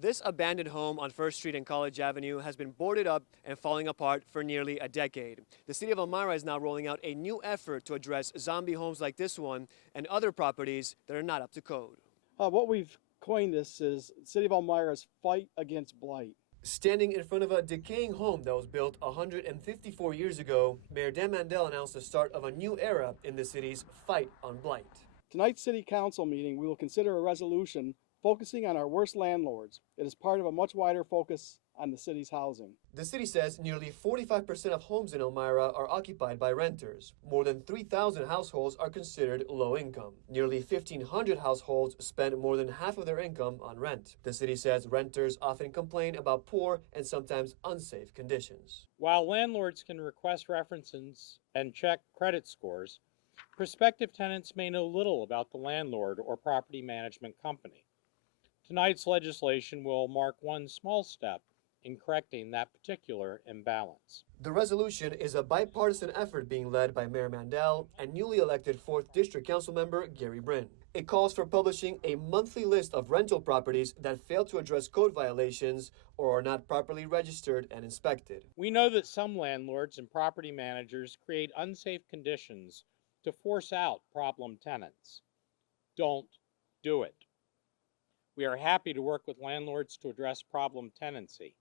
This abandoned home on 1st Street and College Avenue has been boarded up and falling apart for nearly a decade. The city of Elmira is now rolling out a new effort to address zombie homes like this one and other properties that are not up to code. What we've coined this is City of Elmira's fight against blight. Standing in front of a decaying home that was built 154 years ago, Mayor Dan Mandel announced the start of a new era in the city's fight on blight. Tonight's City Council meeting, we will consider a resolution focusing on our worst landlords. It is part of a much wider focus on the city's housing. The city says nearly 45% of homes in Elmira are occupied by renters. More than 3,000 households are considered low income. Nearly 1,500 households spend more than half of their income on rent. The city says renters often complain about poor and sometimes unsafe conditions. While landlords can request references and check credit scores, prospective tenants may know little about the landlord or property management company. Tonight's legislation will mark one small step in correcting that particular imbalance. The resolution is a bipartisan effort being led by Mayor Mandel and newly elected 4th District Council member Gary Brin. It calls for publishing a monthly list of rental properties that fail to address code violations or are not properly registered and inspected. We know that some landlords and property managers create unsafe conditions to force out problem tenants. Don't do it. We are happy to work with landlords to address problem tenancy.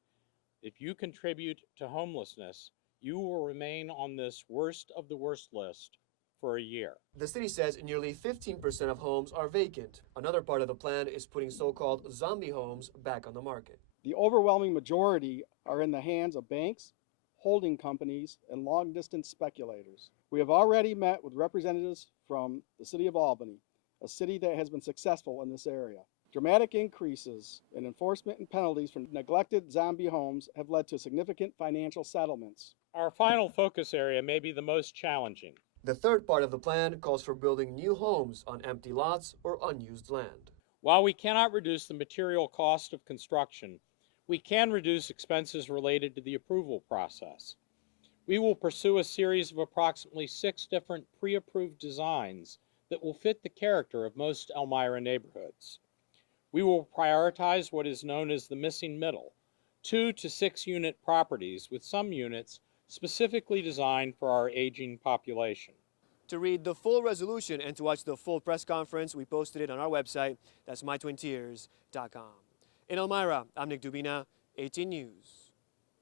If you contribute to homelessness, you will remain on this worst of the worst list for a year. The city says nearly 15% of homes are vacant. Another part of the plan is putting so-called zombie homes back on the market. The overwhelming majority are in the hands of banks, holding companies, and long-distance speculators. We have already met with representatives from the City of Albany, a city that has been successful in this area. Dramatic increases in enforcement and penalties for neglected zombie homes have led to significant financial settlements. Our final focus area may be the most challenging. The third part of the plan calls for building new homes on empty lots or unused land. While we cannot reduce the material cost of construction, we can reduce expenses related to the approval process. We will pursue a series of approximately 6 different pre-approved designs that will fit the character of most Elmira neighborhoods. We will prioritize what is known as the missing middle, 2 to 6 unit properties with some units specifically designed for our aging population. To read the full resolution and to watch the full press conference, we posted it on our website. That's mytwintiers.com. In Elmira, I'm Nick Dubina, 18 News.